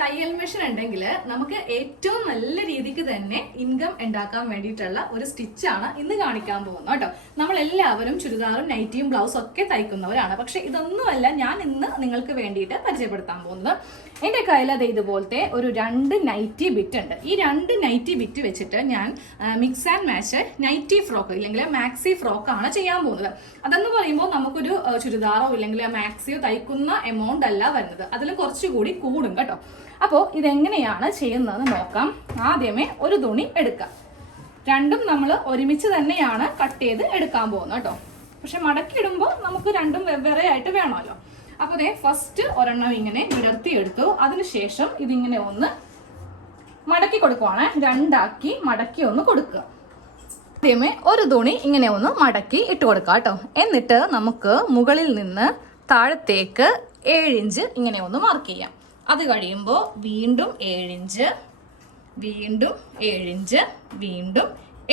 തയ്യൽ മെഷീൻ ഉണ്ടെങ്കിൽ നമുക്ക് ഏറ്റവും നല്ല രീതിക്ക് തന്നെ ഇൻകം ഉണ്ടാക്കാൻ വേണ്ടിയിട്ടുള്ള ഒരു സ്റ്റിച്ചാണ് ഇന്ന് കാണിക്കാൻ പോകുന്നത് കേട്ടോ. നമ്മൾ എല്ലാവരും ചുരിദാറും നൈറ്റിയും ബ്ലൗസും ഒക്കെ തയ്ക്കുന്നവരാണ്. പക്ഷെ ഇതൊന്നുമല്ല ഞാൻ ഇന്ന് നിങ്ങൾക്ക് വേണ്ടിയിട്ട് പരിചയപ്പെടുത്താൻ പോകുന്നത്. എൻ്റെ കയ്യിൽ അത് ഇതുപോലത്തെ ഒരു 2 നൈറ്റി ബിറ്റ് ഉണ്ട്. ഈ 2 നൈറ്റി ബിറ്റ് വെച്ചിട്ട് ഞാൻ mix and match nightie frock ഇല്ലെങ്കിൽ മാക്സി ഫ്രോക്കാണ് ചെയ്യാൻ പോകുന്നത്. അതെന്ന് പറയുമ്പോൾ നമുക്കൊരു ചുരിദാറോ ഇല്ലെങ്കിൽ മാക്സിയോ തയ്ക്കുന്ന എമൗണ്ട് അല്ല വരുന്നത്, അതിൽ കുറച്ചുകൂടി കൂടും കേട്ടോ. അപ്പോൾ ഇതെങ്ങനെയാണ് ചെയ്യുന്നതെന്ന് നോക്കാം. ആദ്യമേ ഒരു തുണി എടുക്കാം. രണ്ടും നമ്മൾ ഒരുമിച്ച് തന്നെയാണ് കട്ട് ചെയ്ത് എടുക്കാൻ പോകുന്നത് കേട്ടോ. പക്ഷെ മടക്കി ഇടുമ്പോൾ നമുക്ക് രണ്ടും വെവ്വേറെ ആയിട്ട് വേണമല്ലോ. അപ്പോൾ ഫസ്റ്റ് ഒരെണ്ണം ഇങ്ങനെ വിടർത്തി എടുത്തു. അതിനുശേഷം ഇതിങ്ങനെ ഒന്ന് മടക്കി കൊടുക്കുവാണ്. രണ്ടാക്കി മടക്കി ഒന്ന് കൊടുക്കുക. ആദ്യമേ ഒരു തുണി ഇങ്ങനെ ഒന്ന് മടക്കി ഇട്ട് കൊടുക്കുക കേട്ടോ. എന്നിട്ട് നമുക്ക് മുകളിൽ നിന്ന് താഴത്തേക്ക് 7 ഇഞ്ച് ഇങ്ങനെ ഒന്ന് മാർക്ക് ചെയ്യാം. അത് കഴിയുമ്പോൾ വീണ്ടും 7 ഇഞ്ച്, വീണ്ടും 7 ഇഞ്ച്, വീണ്ടും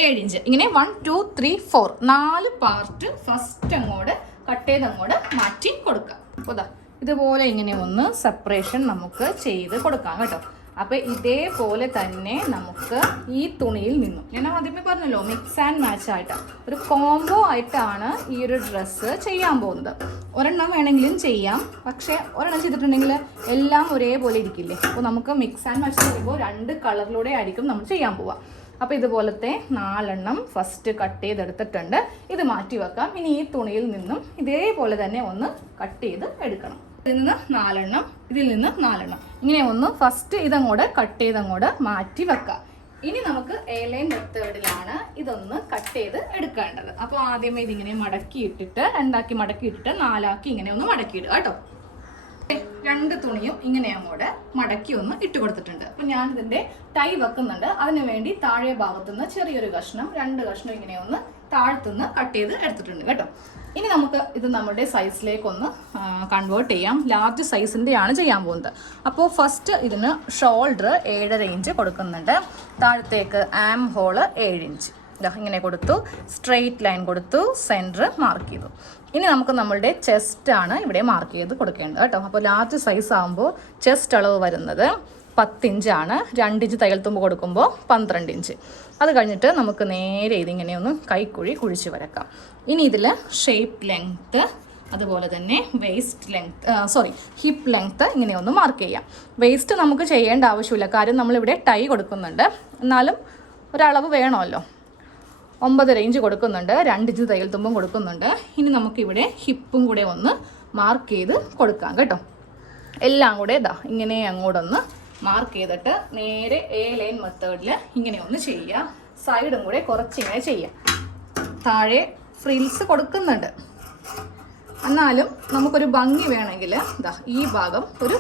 7 ഇഞ്ച്, ഇങ്ങനെ 1 2 3 4 4 പാർട്ട് ഫസ്റ്റ് അങ്ങോട്ട് കട്ട് ചെയ്ത് അങ്ങോട്ട് മാറ്റി കൊടുക്കാം. അപ്പോൾ ഇതുപോലെ ഇങ്ങനെ ഒന്ന് സെപ്പറേഷൻ നമുക്ക് ചെയ്ത് കൊടുക്കാം കേട്ടോ. അപ്പോൾ ഇതേപോലെ തന്നെ നമുക്ക് ഈ തുണിയിൽ നിന്നും ഞാൻ ആദ്യമേ പറഞ്ഞല്ലോ മിക്സ് ആൻഡ് മാച്ച് ആയിട്ട് ഒരു കോംബോ ആയിട്ടാണ് ഈ ഒരു ഡ്രസ്സ് ചെയ്യാൻ പോകുന്നത്. ഒരെണ്ണം വേണമെങ്കിലും ചെയ്യാം, പക്ഷേ ഒരെണ്ണം ചെയ്തിട്ടുണ്ടെങ്കിൽ എല്ലാം ഒരേപോലെ ഇരിക്കില്ലേ. അപ്പോൾ നമുക്ക് മിക്സ് ആൻഡ് മാച്ച് ചെയ്യുമ്പോൾ 2 കളറിലൂടെ ആയിരിക്കും നമ്മൾ ചെയ്യാൻ പോവുക. അപ്പോൾ ഇതുപോലത്തെ 4 എണ്ണം ഫസ്റ്റ് കട്ട് ചെയ്തെടുത്തിട്ടുണ്ട്. ഇത് മാറ്റി വെക്കാം. ഇനി ഈ തുണിയിൽ നിന്നും ഇതേപോലെ തന്നെ ഒന്ന് കട്ട് ചെയ്ത് എടുക്കണം. ഇതിൽ നിന്ന് 4 എണ്ണം, ഇതിൽ നിന്ന് 4 എണ്ണം, ഇങ്ങനെ ഒന്ന് ഫസ്റ്റ് ഇതങ്ങോട്ട് കട്ട് ചെയ്തങ്ങോട്ട് മാറ്റി വെക്കാം. ഇനി നമുക്ക് A-ലൈൻ മെത്തേഡിലാണ് ഇതൊന്ന് കട്ട് ചെയ്ത് എടുക്കേണ്ടത്. അപ്പോൾ ആദ്യമേ ഇതിങ്ങനെ മടക്കിയിട്ടിട്ട് 2 മടക്കിയിട്ടിട്ട് 4 ഇങ്ങനെ ഒന്ന് മടക്കിയിടുക കേട്ടോ. 2 തുണിയും ഇങ്ങനെ അങ്ങോട്ട് മടക്കി ഒന്ന് ഇട്ട് കൊടുത്തിട്ടുണ്ട്. അപ്പം ഞാൻ ഇതിൻ്റെ ടൈ വെക്കുന്നുണ്ട്. അതിനു വേണ്ടി താഴെ ഭാഗത്തുനിന്ന് ചെറിയൊരു കഷ്ണം 2 കഷ്ണം ഇങ്ങനെ ഒന്ന് താഴ്ത്തുനിന്ന് കട്ട് ചെയ്ത് എടുത്തിട്ടുണ്ട് കേട്ടോ. ഇനി നമുക്ക് ഇത് നമ്മുടെ സൈസിലേക്കൊന്ന് കൺവേർട്ട് ചെയ്യാം. ലാർജ് സൈസിൻ്റെയാണ് ചെയ്യാൻ പോകുന്നത്. അപ്പോൾ ഫസ്റ്റ് ഇതിന് ഷോൾഡർ 7.5 ഇഞ്ച് കൊടുക്കുന്നുണ്ട്. താഴത്തേക്ക് ആം ഹോള് 7 ഇഞ്ച് ഇങ്ങനെ കൊടുത്തു. സ്ട്രെയിറ്റ് ലൈൻ കൊടുത്തു. സെൻറ്റർ മാർക്ക് ചെയ്തു. ഇനി നമുക്ക് നമ്മളുടെ ചെസ്റ്റാണ് ഇവിടെ മാർക്ക് ചെയ്ത് കൊടുക്കേണ്ടത് കേട്ടോ. അപ്പോൾ ലാർജ് സൈസ് ആകുമ്പോൾ ചെസ്റ്റ് അളവ് വരുന്നത് 10 ഇഞ്ചാണ്. 2 ഇഞ്ച് തയ്യൽ തുമ്പ് കൊടുക്കുമ്പോൾ 12 ഇഞ്ച്. അത് കഴിഞ്ഞിട്ട് നമുക്ക് നേരെ ഇതിങ്ങനെ ഒന്ന് കൈക്കുഴി കുഴിച്ച് വരക്കാം. ഇനി ഇതിൽ ഷേപ്പ് ലെങ്ത്ത്, അതുപോലെ തന്നെ വേസ്റ്റ് ലെങ്ത്ത് ഹിപ്പ് ലെങ്ത്ത് ഇങ്ങനെ ഒന്ന് മാർക്ക് ചെയ്യാം. വേസ്റ്റ് നമുക്ക് ചെയ്യേണ്ട ആവശ്യമില്ല, കാര്യം നമ്മളിവിടെ ടൈ കൊടുക്കുന്നുണ്ട്. എന്നാലും ഒരളവ് വേണമല്ലോ. 9.5 ഇഞ്ച് കൊടുക്കുന്നുണ്ട്. 2 ഇഞ്ച് തയ്യൽ തുമ്പും കൊടുക്കുന്നുണ്ട്. ഇനി നമുക്കിവിടെ ഹിപ്പും കൂടെ ഒന്ന് മാർക്ക് ചെയ്ത് കൊടുക്കാം കേട്ടോ. എല്ലാം കൂടെ ഇങ്ങനെ അങ്ങോട്ടൊന്ന് മാർക്ക് ചെയ്തിട്ട് നേരെ A-ലൈൻ മെത്തേഡിൽ ഇങ്ങനെ ഒന്ന് ചെയ്യുക. സൈഡും കൂടെ കുറച്ചിങ്ങനെ ചെയ്യാം. താഴെ ഫ്രിൽസ് കൊടുക്കുന്നുണ്ട്, എന്നാലും നമുക്കൊരു ഭംഗി വേണമെങ്കിൽ ഈ ഭാഗം ഒരു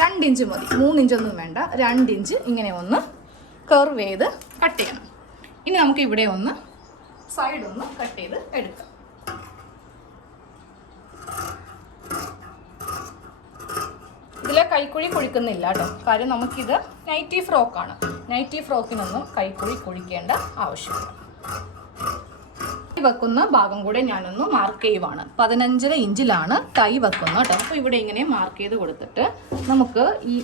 2 ഇഞ്ച് മതി. 3 ഇഞ്ചൊന്നും വേണ്ട. 2 ഇഞ്ച് ഇങ്ങനെ ഒന്ന് കർവ് ചെയ്ത് കട്ട് ചെയ്യണം. ഇനി നമുക്ക് ഇവിടെ ഒന്ന് സൈഡൊന്ന് കട്ട് ചെയ്ത് എടുക്കാം. ഇതിലെ കൈക്കുഴി കുഴിക്കുന്നില്ല കേട്ടോ, കാര്യം നമുക്കിത് നൈറ്റി ഫ്രോക്കാണ്. നൈറ്റി ഫ്രോക്കിനൊന്നും കൈക്കുഴി കുഴിക്കേണ്ട ആവശ്യമില്ല. വെക്കുന്ന ഭാഗം കൂടെ ഞാനൊന്ന് മാർക്ക് ചെയ്യുവാണ്. 15.5 ഇഞ്ചിലാണ് കൈ വെക്കുന്നത് കേട്ടോ. അപ്പോൾ ഇവിടെ ഇങ്ങനെ മാർക്ക് ചെയ്ത് കൊടുത്തിട്ട് നമുക്ക് ഈ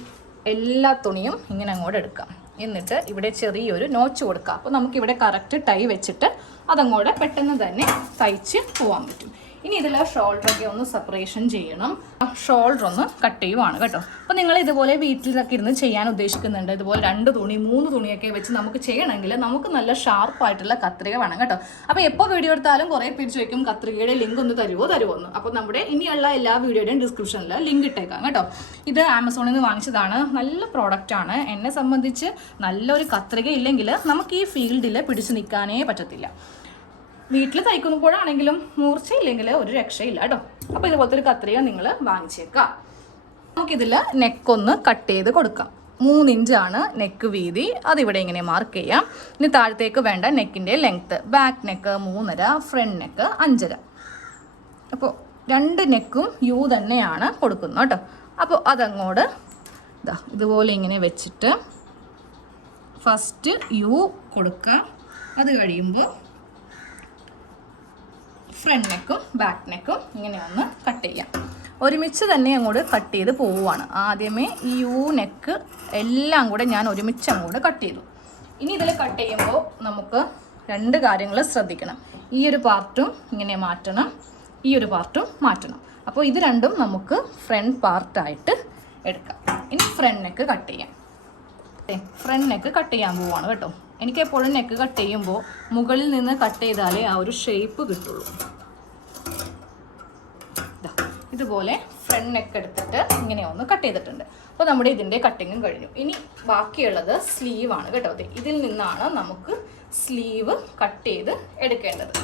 എല്ലാ തുണിയും ഇങ്ങനെ അങ്ങോട്ട് എടുക്കാം. എന്നിട്ട് ഇവിടെ ചെറിയൊരു നോച്ച് കൊടുക്കുക. അപ്പോൾ നമുക്കിവിടെ കറക്റ്റ് ടൈ വെച്ചിട്ട് അതങ്ങോട്ട് പെട്ടെന്ന് തന്നെ തയ്ച്ച് പോകാൻ പറ്റും. ഇനി ഇതിൽ ഷോൾഡറൊക്കെ ഒന്ന് സെപ്പറേഷൻ ചെയ്യണം. ഷോൾഡർ ഒന്ന് കട്ട് ചെയ്യുവാണ് കേട്ടോ. അപ്പോൾ നിങ്ങൾ ഇതുപോലെ വീട്ടിലൊക്കെ ഇരുന്ന് ചെയ്യാൻ ഉദ്ദേശിക്കുന്നുണ്ട്, ഇതുപോലെ 2 തുണി 3 തുണിയൊക്കെ വെച്ച് നമുക്ക് ചെയ്യണമെങ്കിൽ നമുക്ക് നല്ല ഷാർപ്പായിട്ടുള്ള കത്രിക വേണം കേട്ടോ. അപ്പോൾ എപ്പോൾ വീഡിയോ എടുത്താലും കുറേ പേര് ചോദിക്കും കത്രികയുടെ ലിങ്ക് ഒന്ന് തരുമോ എന്ന്. അപ്പോൾ നമ്മുടെ ഇനിയുള്ള എല്ലാ വീഡിയോയുടെയും ഡിസ്ക്രിപ്ഷനിൽ ലിങ്ക് ഇട്ടേക്കാം കേട്ടോ. ഇത് ആമസോണിൽ നിന്ന് വാങ്ങിച്ചതാണ്. നല്ല പ്രോഡക്റ്റാണ്. എന്നെ സംബന്ധിച്ച് നല്ലൊരു കത്രിക ഇല്ലെങ്കിൽ നമുക്ക് ഈ ഫീൽഡിൽ പിടിച്ചു നിൽക്കാനേ പറ്റത്തില്ല. വീട്ടിൽ തയ്ക്കുമ്പോഴാണെങ്കിലും മൂർച്ചയില്ലെങ്കിൽ ഒരു രക്ഷയില്ല കേട്ടോ. അപ്പോൾ ഇതുപോലത്തെ ഒരു കത്രിക നിങ്ങൾ വാങ്ങിച്ചേക്കാം. നമുക്കിതിൽ നെക്കൊന്ന് കട്ട് ചെയ്ത് കൊടുക്കാം. 3 ഇഞ്ചാണ് നെക്ക് വീതി. അതിവിടെ ഇങ്ങനെ മാർക്ക് ചെയ്യാം. ഇനി താഴത്തേക്ക് വേണ്ട നെക്കിൻ്റെ length. Back neck 3.5, front neck 5.5. അപ്പോൾ 2 നെക്കും യു തന്നെയാണ് കൊടുക്കുന്നത് കേട്ടോ. അപ്പോൾ അതങ്ങോട്ട് ഇതുപോലെ ഇങ്ങനെ വെച്ചിട്ട് ഫസ്റ്റ് യു കൊടുക്കുക. അത് കഴിയുമ്പോൾ ഫ്രണ്ട് നെക്കും ബാക്ക് നെക്കും ഇങ്ങനെ ഒന്ന് കട്ട് ചെയ്യാം. ഒരുമിച്ച് തന്നെ അങ്ങോട്ട് കട്ട് ചെയ്ത് പോവുകയാണ്. ആദ്യമേ ഈ യു നെക്ക് എല്ലാം കൂടെ ഞാൻ ഒരുമിച്ച് അങ്ങോട്ട് കട്ട് ചെയ്തു. ഇനി ഇതിൽ കട്ട് ചെയ്യുമ്പോൾ നമുക്ക് 2 കാര്യങ്ങൾ ശ്രദ്ധിക്കണം. ഈ ഒരു പാർട്ടും ഇങ്ങനെ മാറ്റണം, ഈ ഒരു പാർട്ടും മാറ്റണം. അപ്പോൾ ഇത് രണ്ടും നമുക്ക് ഫ്രണ്ട് പാർട്ടായിട്ട് എടുക്കാം. ഇനി ഫ്രണ്ട് നെക്ക് കട്ട് ചെയ്യാം. ഫ്രണ്ട് നെക്ക് കട്ട് ചെയ്യാൻ പോവുകയാണ് കേട്ടോ. എനിക്ക് എപ്പോഴും നെക്ക് കട്ട് ചെയ്യുമ്പോൾ മുകളിൽ നിന്ന് കട്ട് ചെയ്താലേ ആ ഒരു ഷേപ്പ് കിട്ടുള്ളൂ. ഇതുപോലെ ഫ്രണ്ട് നെക്ക് എടുത്തിട്ട് ഇങ്ങനെ ഒന്ന് കട്ട് ചെയ്തിട്ടുണ്ട്. അപ്പോൾ നമ്മുടെ ഇതിൻ്റെ കട്ടിങ്ങും കഴിഞ്ഞു. ഇനി ബാക്കിയുള്ളത് സ്ലീവാണ് കേട്ടോ. ഇതിൽ നിന്നാണ് നമുക്ക് സ്ലീവ് കട്ട് ചെയ്ത് എടുക്കേണ്ടത്.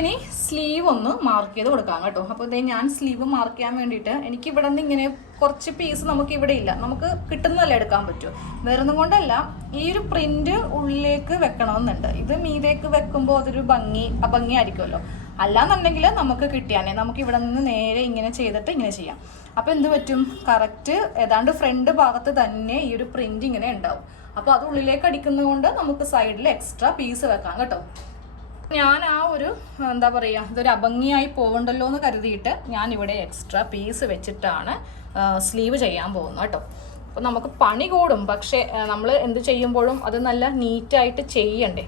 ഇനി സ്ലീവ് ഒന്ന് മാർക്ക് ചെയ്ത് കൊടുക്കാം കേട്ടോ. അപ്പോൾ ഞാൻ സ്ലീവ് മാർക്ക് ചെയ്യാൻ വേണ്ടിയിട്ട് എനിക്ക് ഇവിടെ നിന്ന് ഇങ്ങനെ കുറച്ച് പീസ് നമുക്ക് ഇവിടെ ഇല്ല, നമുക്ക് കിട്ടുന്നതല്ല എടുക്കാൻ പറ്റും. വേറെ ഒന്നും കൊണ്ടല്ല, ഈ ഒരു പ്രിന്റ് ഉള്ളിലേക്ക് വെക്കണമെന്നുണ്ട്. ഇത് മീതേക്ക് വെക്കുമ്പോൾ അതൊരു ഭംഗി ആയിരിക്കുമല്ലോ. അല്ലാന്നുണ്ടെങ്കിൽ നമുക്ക് കിട്ടിയാനേ നമുക്ക് ഇവിടെ നിന്ന് നേരെ ഇങ്ങനെ ചെയ്തിട്ട് ഇങ്ങനെ ചെയ്യാം. അപ്പോൾ എന്ത് പറ്റും, കറക്റ്റ് ഏതാണ്ട് ഫ്രണ്ട് ഭാഗത്ത് തന്നെ ഈ ഒരു പ്രിന്റ് ഇങ്ങനെ ഉണ്ടാവും. അപ്പോൾ അത് ഉള്ളിലേക്ക് അടിക്കുന്നത് കൊണ്ട് നമുക്ക് സൈഡിൽ എക്സ്ട്രാ പീസ് വെക്കാം കേട്ടോ. ഞാൻ ആ ഒരു എന്താ പറയുക, ഇതൊരു അഭംഗിയായി പോകണ്ടല്ലോ എന്ന് കരുതിയിട്ട് ഞാനിവിടെ എക്സ്ട്രാ പീസ് വെച്ചിട്ടാണ് സ്ലീവ് ചെയ്യാൻ പോകുന്നത് കേട്ടോ. അപ്പോൾ നമുക്ക് പണി കൂടും, പക്ഷേ നമ്മൾ എന്ത് ചെയ്യുമ്പോഴും അത് നല്ല നീറ്റായിട്ട് ചെയ്യണ്ടേ.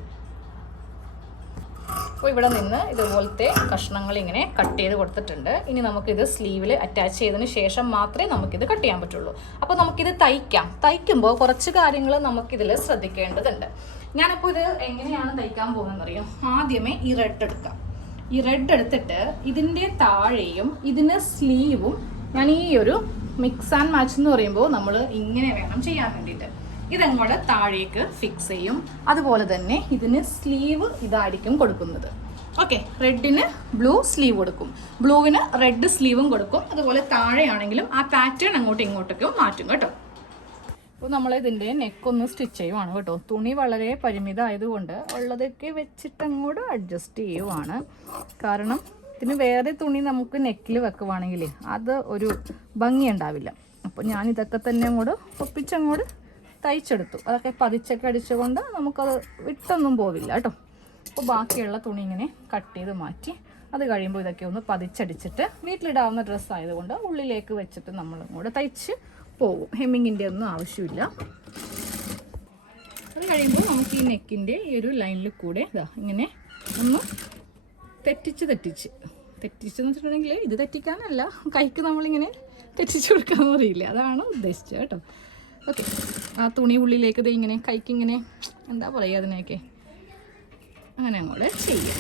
അപ്പോൾ ഇവിടെ നിന്ന് ഇതുപോലത്തെ കഷ്ണങ്ങൾ ഇങ്ങനെ കട്ട് ചെയ്ത് കൊടുത്തിട്ടുണ്ട്. ഇനി നമുക്കിത് സ്ലീവിൽ അറ്റാച്ച് ചെയ്തതിന് ശേഷം മാത്രമേ നമുക്കിത് കട്ട് ചെയ്യാൻ പറ്റുള്ളൂ. അപ്പോൾ നമുക്കിത് തയ്ക്കുമ്പോൾ കുറച്ച് കാര്യങ്ങൾ നമുക്കിതിൽ ശ്രദ്ധിക്കേണ്ടതുണ്ട്. ഞാനിപ്പോൾ ഇത് എങ്ങനെയാണ് തയ്ക്കാൻ പോകുന്നതെന്നറിയാം. ആദ്യമേ ഈ റെഡ് എടുക്കാം. ഈ റെഡ് എടുത്തിട്ട് ഇതിൻ്റെ താഴെയും ഇതിന് സ്ലീവും ഞാൻ ഈ ഒരു മിക്സ് ആൻഡ് മാച്ച് എന്ന് പറയുമ്പോൾ നമ്മൾ ഇങ്ങനെ വേണം ചെയ്യാൻ വേണ്ടിയിട്ട്. ഇതങ്ങോട്ട് താഴേക്ക് ഫിക്സ് ചെയ്യും. അതുപോലെ തന്നെ ഇതിന് സ്ലീവ് ഇതായിരിക്കും കൊടുക്കുന്നത്. ഓക്കെ, റെഡിന് ബ്ലൂ സ്ലീവ് കൊടുക്കും, ബ്ലൂവിന് റെഡ് സ്ലീവും കൊടുക്കും. അതുപോലെ താഴെയാണെങ്കിലും ആ പാറ്റേൺ അങ്ങോട്ടും ഇങ്ങോട്ടേക്കും മാറ്റും കേട്ടോ. അപ്പോൾ നമ്മൾ ഇതിൻ്റെ നെക്കൊന്ന് സ്റ്റിച്ച് ചെയ്യുവാണ് കേട്ടോ. തുണി വളരെ പരിമിതമായതുകൊണ്ട് ഉള്ളതൊക്കെ വെച്ചിട്ട് അങ്ങോട്ട് അഡ്ജസ്റ്റ് ചെയ്യുവാണ്. കാരണം ഇതിന് വേറെ തുണി നമുക്ക് നെക്കിൽ വെക്കുവാണെങ്കിൽ അത് ഒരു ഭംഗി ഉണ്ടാവില്ല. അപ്പോൾ ഞാൻ ഇതൊക്കെ തന്നെ അങ്ങോട്ട് ഒപ്പിച്ചങ്ങോട്ട് തയ്ച്ചെടുത്തു. അതൊക്കെ പതിച്ചൊക്കെ അടിച്ചുകൊണ്ട് നമുക്കത് വിട്ടൊന്നും പോവില്ല കേട്ടോ. അപ്പോൾ ബാക്കിയുള്ള തുണി ഇങ്ങനെ കട്ട് ചെയ്ത് മാറ്റി അത് കഴിയുമ്പോൾ ഇതൊക്കെ ഒന്ന് പതിച്ചടിച്ചിട്ട് വീട്ടിലിടാവുന്ന ഡ്രസ്സ് ആയതുകൊണ്ട് ഉള്ളിലേക്ക് വെച്ചിട്ട് നമ്മളിങ്ങോട്ട് തയ്ച്ച് പോകും. ഹെമ്മിങ്ങിൻ്റെ ഒന്നും ആവശ്യമില്ല. അത് കഴിയുമ്പോൾ നമുക്ക് ഈ നെക്കിൻ്റെ ഈ ഒരു ലൈനിൽ കൂടെ ഇതാ ഇങ്ങനെ ഒന്ന് തെറ്റിച്ചെന്ന് വെച്ചിട്ടുണ്ടെങ്കിൽ ഇത് തെറ്റിക്കാനല്ല, കൈക്ക് നമ്മളിങ്ങനെ തെറ്റിച്ച് കൊടുക്കാമെന്ന് അറിയില്ല, അതാണ് ഉദ്ദേശിച്ചത് കേട്ടോ. ഓക്കെ, ആ തുണി ഉള്ളിലേക്ക് ഇത് ഇങ്ങനെ കൈക്കിങ്ങനെ എന്താ പറയുക അതിനെയൊക്കെ അങ്ങനെ അങ്ങോട്ട് ചെയ്യാം.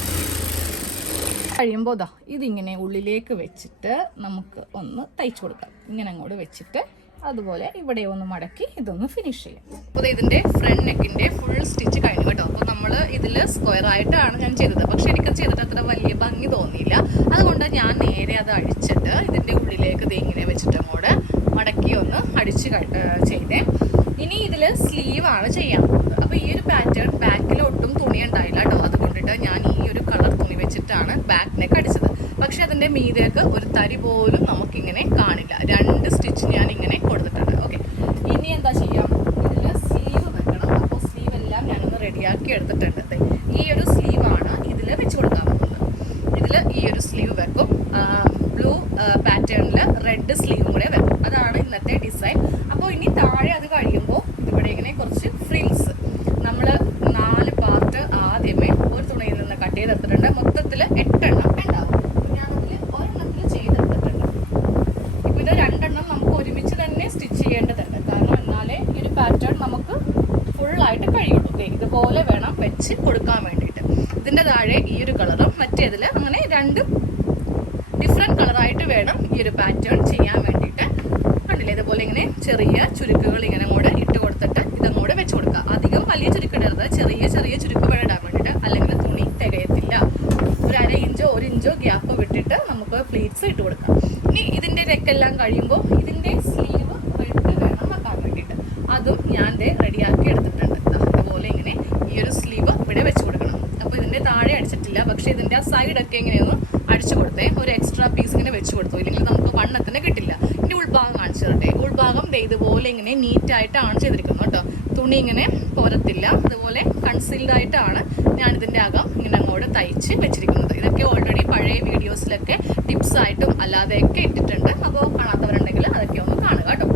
കഴിയുമ്പോൾ ഇതാ ഇതിങ്ങനെ ഉള്ളിലേക്ക് വെച്ചിട്ട് നമുക്ക് ഒന്ന് തയ്ച്ചു കൊടുക്കാം. ഇങ്ങനെ അങ്ങോട്ട് വെച്ചിട്ട് അതുപോലെ ഇവിടെ ഒന്ന് മടക്കി ഇതൊന്ന് ഫിനിഷ് ചെയ്യാം. അപ്പോൾ ഇതിൻ്റെ ഫ്രണ്ട് നെക്കിൻ്റെ ഫുൾ സ്റ്റിച്ച് കഴിഞ്ഞു കേട്ടോ. അപ്പോൾ നമ്മൾ ഇതിൽ സ്ക്വയർ ആയിട്ടാണ് ഞാൻ ചെയ്തത്, പക്ഷെ എനിക്കത് ചെയ്തിട്ട് അത്ര വലിയ ഭംഗി തോന്നിയില്ല. അതുകൊണ്ട് ഞാൻ നേരെ അത് അഴിച്ചിട്ട് ഇതിൻ്റെ ഉള്ളിലേക്ക് ഇത് ഇങ്ങനെ വെച്ചിട്ട് അങ്ങോട്ട് മടക്കി ഒന്ന് അടിച്ച് ചെയ്തേ. ഇനി ഇതിൽ സ്ലീവാണ് ചെയ്യാൻ പോകുന്നത്. അപ്പോൾ ഈ ഒരു പാറ്റേൺ ബാക്കിൽ ഒട്ടും തുണി ഉണ്ടായില്ല കേട്ടോ. അതുകൊണ്ടിട്ട് ഞാൻ ഈ ഒരു കളർ തുണി വെച്ചിട്ടാണ് ബാക്ക് നെക്ക് അടിച്ചത്. പക്ഷെ അതിൻ്റെ മീതേക്ക് ഒരു തരി പോലും നമുക്കിങ്ങനെ കാണില്ല. 2 സ്റ്റിച്ച് ഞാൻ ഇങ്ങനെ കൊടുത്തിട്ടുണ്ട്. ഓക്കെ, ഇനി എന്താ ചെയ്യാം, ഇതിൽ സ്ലീവ് വെക്കണം. അപ്പോൾ സ്ലീവ് എല്ലാം ഞാനൊന്ന് റെഡിയാക്കി എടുത്തിട്ടുണ്ട്. ഈ ഒരു സ്ലീവാണ് ഇതിൽ വെച്ച് കൊടുക്കാൻ പോകുന്നത്. ഇതിൽ ഈ ഒരു സ്ലീവ് വെക്കും, ബ്ലൂ പാറ്റേണിൽ റെഡ് സ്ലീവും കൂടെ വെക്കും. അതാണ് ഇന്നത്തെ ഡിസൈൻ. അപ്പോൾ ഇനി താഴെ അത് കഴിയുമ്പോൾ ഇവിടെ ഇങ്ങനെ കുറച്ച് ഫ്രിൽസ് നമ്മൾ 4 പാർട്ട് ആദ്യമേ ഒരു തുണിയിൽ നിന്ന് കട്ട് ചെയ്തെടുത്തിട്ടുണ്ട്. മൊത്തത്തിൽ 8 എണ്ണം ഉണ്ടാവും. ഞാനതിൽ ഒരെണ്ണത്തിൽ ചെയ്തെടുത്തിട്ടുണ്ട്. ഇപ്പോൾ ഇത് 2 എണ്ണം നമുക്ക് ഒരുമിച്ച് തന്നെ സ്റ്റിച്ച് ചെയ്യേണ്ടതുണ്ട്. കാരണം എന്നാലേ ഈ ഒരു പാറ്റേൺ നമുക്ക് ഫുള്ളായിട്ട് കഴിയുള്ളൂ. ഇതുപോലെ വേണം വെച്ച് കൊടുക്കാൻ വേണ്ടിയിട്ട്. ഇതിൻ്റെ താഴെ ഈ ഒരു കളറും മറ്റേതിൽ അങ്ങനെ 2 ഡിഫറെൻറ്റ് കളറായിട്ട് വേണം ഈ ഒരു പാറ്റേൺ ചെയ്യാൻ വേണ്ടിയിട്ട്. കണ്ടില്ലേ, ഇതുപോലെ ഇങ്ങനെ ചെറിയ ചുരുക്കുകൾ ഇങ്ങനെ കൂടെ ഇട്ട് കൊടുത്തിട്ട് ഇതങ്ങോട്ട് വെച്ച് കൊടുക്കുക. അധികം വലിയ ചുരുക്കിടരുത്, ചെറിയ ചെറിയ ചുരുക്ക് വേണം ഇടാൻ വേണ്ടിയിട്ട്, അല്ലെങ്കിൽ തുണി തികയത്തില്ല. ഒരു 1/2 ഇഞ്ചോ 1 ഇഞ്ചോ ഗ്യാപ്പ് വിട്ടിട്ട് നമുക്ക് പ്ലീറ്റ്സ് ഇട്ട് കൊടുക്കാം. ഇനി ഇതിൻ്റെ നെക്കെല്ലാം കഴിയുമ്പോൾ ഇതിൻ്റെ സ്ലീവ് റെഡ് വേണം വെക്കാൻ വേണ്ടിയിട്ട്. അതും ഞാൻ റെഡിയാക്കി എടുത്തിട്ടുണ്ട്. അതുപോലെ ഇങ്ങനെ ഈ ഒരു സ്ലീവ് ഇവിടെ വെച്ച് കൊടുക്കണം. അപ്പോൾ ഇതിൻ്റെ താഴെ അടിച്ചിട്ടില്ല, പക്ഷേ ഇതിൻ്റെ ആ സൈഡൊക്കെ ഇങ്ങനെയൊന്ന് അടിച്ചു കൊടുത്തേ. ഒരു എക്സ്ട്രാ പീസ് ഇങ്ങനെ വെച്ച് കൊടുത്തു, ഇല്ലെങ്കിൽ നമുക്ക് വണ്ണത്തിന് കിട്ടില്ല. ഇനി ഉൾഭാഗം കാണിച്ചു തരട്ടെ. ഉൾഭാഗം ഇതുപോലെ ഇങ്ങനെ നീറ്റായിട്ടാണ് ചെയ്തിരിക്കുന്നത് കേട്ടോ. തുണി ഇങ്ങനെ പോരത്തില്ല. അതുപോലെ കൺസീൽഡ് ആയിട്ടാണ് ഞാനിതിൻ്റെ അകം ഇങ്ങനെ അങ്ങോട്ട് തയ്ച്ച് വെച്ചിരിക്കുന്നത്. ഇതൊക്കെ ഓൾറെഡി പഴയ വീഡിയോസിലൊക്കെ ടിപ്സായിട്ടും അല്ലാതെയൊക്കെ ഇട്ടിട്ടുണ്ട്. അപ്പോൾ കാണാത്തവരുണ്ടെങ്കിൽ അതൊക്കെ ഒന്ന് കാണുക കേട്ടോ.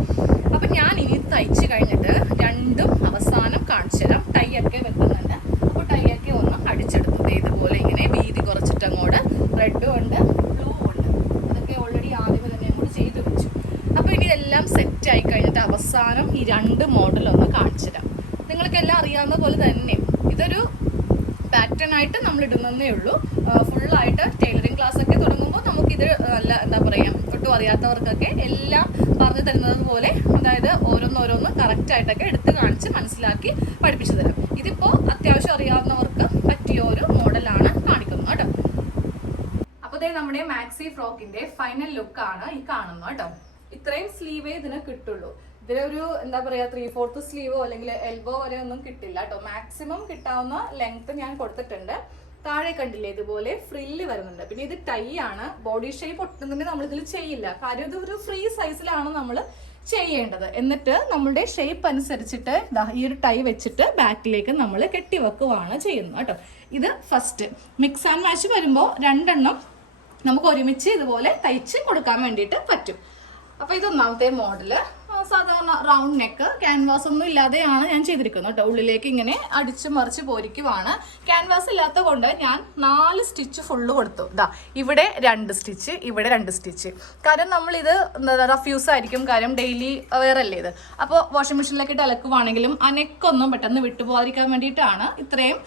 അപ്പം ഞാൻ ഇനി തയ്ച്ച് കഴിഞ്ഞിട്ട് രണ്ടും അവസാനം കാണിച്ചു തരാം. ടൈ ഒക്കെ വെക്കുന്നുണ്ട്. അപ്പോൾ ടൈ ഒക്കെ ഒന്ന് അടിച്ചെടുത്തു. ഇതുപോലെ ഇങ്ങനെ വീതി കുറച്ചിട്ട് അങ്ങോട്ട് റെഡും ഉണ്ട് ബ്ലൂ ഉണ്ട്. അതൊക്കെ ഓൾറെഡി ആദ്യമേ തന്നെ കൂടി ചെയ്ത് വെച്ചു. അപ്പോൾ ഇനി ഇതെല്ലാം സെറ്റ് ആയി കഴിഞ്ഞിട്ട് അവസാനം ഈ രണ്ട് മോഡലൊന്ന് കാണിച്ചു തരാം. നിങ്ങൾക്കെല്ലാം അറിയാവുന്ന പോലെ തന്നെ ഇതൊരു പാറ്റേൺ ആയിട്ട് നമ്മൾ ഇടുന്നതേ ഉള്ളൂ. ഫുള്ളായിട്ട് ടൈലറിങ് ക്ലാസ് ഒക്കെ തുടങ്ങുമ്പോൾ നമുക്കിത് നല്ല എന്താ പറയുക, ഒട്ടും അറിയാത്തവർക്കൊക്കെ എല്ലാം പറഞ്ഞു തരുന്നത് പോലെ, അതായത് ഓരോന്നോരോന്ന് കറക്റ്റായിട്ടൊക്കെ എടുത്ത് കാണിച്ച് മനസ്സിലാക്കി പഠിപ്പിച്ചു തരാം. ഇതിപ്പോൾ അത്യാവശ്യം അറിയാവുന്നവർക്ക് പറ്റിയ ഒരു മോഡലാണ് കാണിക്കുന്നത് കേട്ടോ. അപ്പോൾ ഇതേ നമ്മുടെ മാക്സി ഫ്രോക്കിന്റെ ഫൈനൽ ലുക്കാണ് ഈ കാണുന്നത് കേട്ടോ. ഇത്രയും സ്ലീവേ ഇതിന് കിട്ടുള്ളൂ. ഇതിലൊരു എന്താ പറയാ 3/4 സ്ലീവോ അല്ലെങ്കിൽ എൽബോ വരെ ഒന്നും കിട്ടില്ല കേട്ടോ. മാക്സിമം കിട്ടാവുന്ന ലെങ്ത് ഞാൻ കൊടുത്തിട്ടുണ്ട്. താഴെ കണ്ടില്ലേ ഇതുപോലെ ഫ്രില്ല് വരുന്നുണ്ട്. പിന്നെ ഇത് ടൈ ആണ്. ബോഡി ഷേപ്പ് ഒട്ടും തന്നെ നമ്മൾ ഇതിൽ ചെയ്യില്ല. കാര്യം ഇത് ഒരു ഫ്രീ സൈസിലാണ് നമ്മൾ ചെയ്യേണ്ടത്. എന്നിട്ട് നമ്മളുടെ ഷേപ്പ് അനുസരിച്ചിട്ട് ഈ ഒരു ടൈ വെച്ചിട്ട് ബാക്കിലേക്ക് നമ്മൾ കെട്ടിവെക്കുവാണ് ചെയ്യുന്നത് കേട്ടോ. ഇത് ഫസ്റ്റ് മിക്സ് ആൻഡ് മാച്ച് വരുമ്പോൾ രണ്ടെണ്ണം നമുക്ക് ഒരുമിച്ച് ഇതുപോലെ തയ്ച്ച് കൊടുക്കാൻ വേണ്ടിയിട്ട് പറ്റും. അപ്പോൾ ഇതൊന്നാമത്തെ മോഡല്. സാധാരണ റൗണ്ട് നെക്ക്, ക്യാൻവാസ് ഒന്നും ഇല്ലാതെയാണ് ഞാൻ ചെയ്തിരിക്കുന്നത് കേട്ടോ. ഉള്ളിലേക്ക് ഇങ്ങനെ അടിച്ച് മറിച്ച് പോരിക്കുവാണ്. ക്യാൻവാസ് ഇല്ലാത്ത കൊണ്ട് ഞാൻ 4 സ്റ്റിച്ച് ഫുള്ള് കൊടുത്തു. ഇവിടെ 2 സ്റ്റിച്ച്, ഇവിടെ 2 സ്റ്റിച്ച്. കാരണം നമ്മളിത് റഫ് യൂസ് ആയിരിക്കും. കാര്യം ഡെയിലി വെയർ അല്ലേ ഇത്. അപ്പോൾ വാഷിംഗ് മെഷീനിലേക്ക് ഇട്ട് അലക്കുവാണെങ്കിലും ആ നെക്കൊന്നും പെട്ടെന്ന് വിട്ടുപോകാതിരിക്കാൻ വേണ്ടിയിട്ടാണ് ഇത്രയും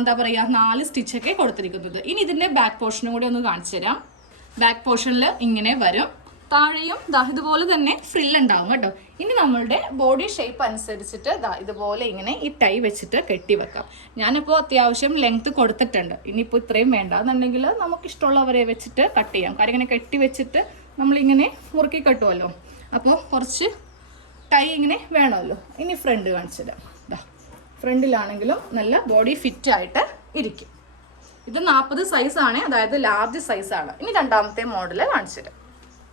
എന്താ പറയുക 4 സ്റ്റിച്ചൊക്കെ കൊടുത്തിരിക്കുന്നത്. ഇനി ഇതിൻ്റെ ബാക്ക് പോർഷനും കൂടി ഒന്ന് കാണിച്ചു തരാം. ബാക്ക് പോർഷനിൽ ഇങ്ങനെ വരും. താഴെയും ഇതുപോലെ തന്നെ ഫ്രില്ല് ഉണ്ടാവും കേട്ടോ. ഇനി നമ്മളുടെ ബോഡി ഷേപ്പ് അനുസരിച്ചിട്ട് ഇതുപോലെ ഇങ്ങനെ ഈ ടൈ വെച്ചിട്ട് കെട്ടിവെക്കാം. ഞാനിപ്പോൾ അത്യാവശ്യം ലെങ്ത് കൊടുത്തിട്ടുണ്ട്. ഇനിയിപ്പോൾ ഇത്രയും വേണ്ട എന്നുണ്ടെങ്കിൽ നമുക്കിഷ്ടമുള്ളവരെ വെച്ചിട്ട് കട്ട് ചെയ്യാം. കാര്യം ഇങ്ങനെ കെട്ടി വെച്ചിട്ട് നമ്മളിങ്ങനെ മുറുക്കി കെട്ടുമല്ലോ. അപ്പോൾ കുറച്ച് ടൈ ഇങ്ങനെ വേണമല്ലോ. ഇനി ഫ്രണ്ട് കാണിച്ചു തരാം. ഫ്രണ്ടിലാണെങ്കിലും നല്ല ബോഡി ഫിറ്റ് ആയിട്ട് ഇരിക്കും. ഇത് 40 സൈസാണ്, അതായത് ലാർജ് സൈസാണ്. ഇനി രണ്ടാമത്തെ മോഡൽ കാണിച്ചു തരാം.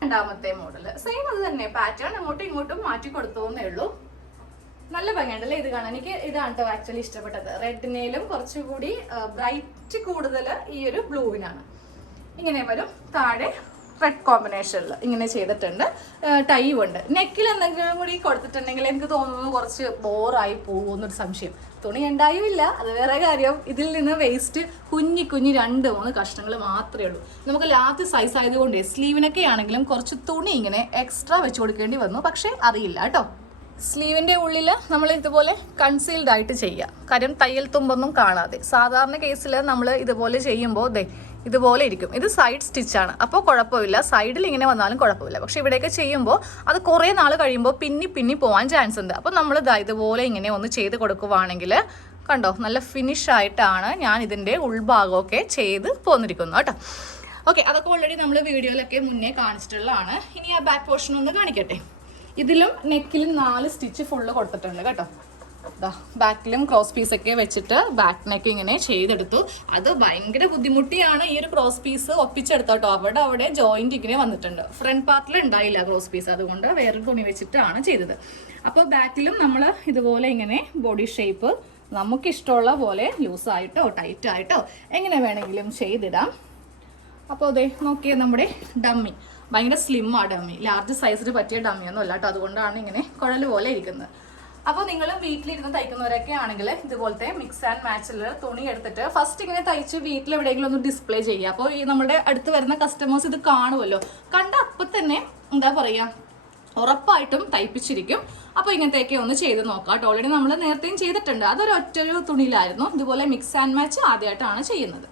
രണ്ടാമത്തെ മോഡല് സെയിം അത് തന്നെ, പാറ്റേൺ അങ്ങോട്ടും ഇങ്ങോട്ടും മാറ്റി കൊടുത്തോന്നേ ഉള്ളൂ. നല്ല ഭംഗിയുണ്ടല്ലേ ഇത് കാണാൻ. എനിക്ക് ഇതാണ് കേട്ടോ ആക്ച്വലി ഇഷ്ടപ്പെട്ടത്. റെഡിനേലും കുറച്ചുകൂടി ബ്രൈറ്റ് കൂടുതൽ ഈ ഒരു ബ്ലൂവിനാണ്. ഇങ്ങനെ വരും. താഴെ റെഡ് കോമ്പിനേഷനിൽ ഇങ്ങനെ ചെയ്തിട്ടുണ്ട്. ടൈ ഉണ്ട്. നെക്കിൽ എന്തെങ്കിലും കൂടി കൊടുത്തിട്ടുണ്ടെങ്കിൽ എനിക്ക് തോന്നുന്നു കുറച്ച് ബോറായി പോകുമെന്നൊരു സംശയം. തുണി ഉണ്ടായില്ല, അത് വേറെ കാര്യം. ഇതിൽ നിന്ന് വേസ്റ്റ് കുഞ്ഞി 2-3 കഷ്ണങ്ങൾ മാത്രമേ ഉള്ളൂ. നമുക്ക് ലാർജ് സൈസ് ആയതുകൊണ്ട് സ്ലീവിനൊക്കെ ആണെങ്കിലും കുറച്ച് തുണി ഇങ്ങനെ എക്സ്ട്രാ വെച്ച് കൊടുക്കേണ്ടി വന്നു. പക്ഷേ അറിയില്ല കേട്ടോ. സ്ലീവിൻ്റെ ഉള്ളിൽ നമ്മൾ ഇതുപോലെ കൺസീൽഡ് ആയിട്ട് ചെയ്യുക. കാര്യം തയ്യൽ തുമ്പൊന്നും കാണാതെ. സാധാരണ കേസിൽ നമ്മൾ ഇതുപോലെ ചെയ്യുമ്പോൾ ഇതുപോലെ ഇരിക്കും. ഇത് സൈഡ് സ്റ്റിച്ചാണ്, അപ്പോൾ കുഴപ്പമില്ല. സൈഡിൽ ഇങ്ങനെ വന്നാലും കുഴപ്പമില്ല. പക്ഷെ ഇവിടെയൊക്കെ ചെയ്യുമ്പോൾ അത് കുറേ നാൾ കഴിയുമ്പോൾ പിന്നി പോകാൻ ചാൻസ് ഉണ്ട്. അപ്പോൾ നമ്മൾ ഇതുപോലെ ഇങ്ങനെ ഒന്ന് ചെയ്ത് കൊടുക്കുവാണെങ്കിൽ കണ്ടോ നല്ല ഫിനിഷ് ആയിട്ടാണ് ഞാൻ ഇതിൻ്റെ ഉൾഭാഗമൊക്കെ ചെയ്ത് പോന്നിരിക്കുന്നത് കേട്ടോ. ഓക്കെ, അതൊക്കെ ഓൾറെഡി നമ്മൾ വീഡിയോയിലൊക്കെ മുന്നേ കാണിച്ചിട്ടുള്ളതാണ്. ഇനി ആ ബാക്ക് പോർഷൻ ഒന്ന് കാണിക്കട്ടെ. ഇതിലും നെക്കിലും 4 സ്റ്റിച്ച് ഫുള്ള് കൊടുത്തിട്ടുണ്ട് കേട്ടോ. ബാക്കിലും ക്രോസ് പീസൊക്കെ വെച്ചിട്ട് ബാക്ക് നെക്ക് ഇങ്ങനെ ചെയ്തെടുത്തു. അത് ഭയങ്കര ബുദ്ധിമുട്ടിയാണ് ഈ ഒരു ക്രോസ് പീസ് ഒപ്പിച്ചെടുത്തോട്ടോ. അവിടെ ജോയിന്റ് ഇങ്ങനെ വന്നിട്ടുണ്ട്. ഫ്രണ്ട് പാർട്ടിൽ ഉണ്ടായില്ല ക്രോസ് പീസ്, അതുകൊണ്ട് വേറൊരു തുണി വെച്ചിട്ടാണ് ചെയ്തത്. അപ്പോൾ ബാക്കിലും നമ്മൾ ഇതുപോലെ ഇങ്ങനെ ബോഡി ഷേപ്പ് നമുക്കിഷ്ടമുള്ള പോലെ ലൂസായിട്ടോ ടൈറ്റായിട്ടോ എങ്ങനെ വേണമെങ്കിലും ചെയ്തിടാം. അപ്പോൾ അതെ നോക്കിയേ, നമ്മുടെ ഡമ്മി ഭയങ്കര സ്ലിമ്മാണ്. ഡമ്മി ലാർജ് സൈസിന് പറ്റിയ ഡമ്മിയൊന്നും അല്ല കേട്ടോ. അതുകൊണ്ടാണ് ഇങ്ങനെ കുഴൽ പോലെ ഇരിക്കുന്നത്. അപ്പോൾ നിങ്ങൾ വീട്ടിലിരുന്ന് തയ്ക്കുന്നവരൊക്കെ ആണെങ്കിൽ ഇതുപോലത്തെ മിക്സ് ആൻഡ് മാച്ചിൽ തുണി എടുത്തിട്ട് ഫസ്റ്റ് ഇങ്ങനെ തയ്ച്ച് വീട്ടിൽ എവിടെയെങ്കിലും ഒന്ന് ഡിസ്പ്ലേ ചെയ്യുക. അപ്പോൾ ഈ നമ്മുടെ അടുത്ത് വരുന്ന കസ്റ്റമേഴ്സ് ഇത് കാണുമല്ലോ. കണ്ട അപ്പം തന്നെ എന്താ പറയുക, ഉറപ്പായിട്ടും തയ്പ്പിച്ചിരിക്കും. അപ്പോൾ ഇങ്ങനത്തെയൊക്കെ ഒന്ന് ചെയ്ത് നോക്കാം കേട്ടോ. ഓൾറെഡി നമ്മൾ നേരത്തെയും ചെയ്തിട്ടുണ്ട്. അതൊരു ഒറ്റൊരു തുണിയിലായിരുന്നു. ഇതുപോലെ മിക്സ് ആൻഡ് മാച്ച് ആദ്യമായിട്ടാണ് ചെയ്യുന്നത്.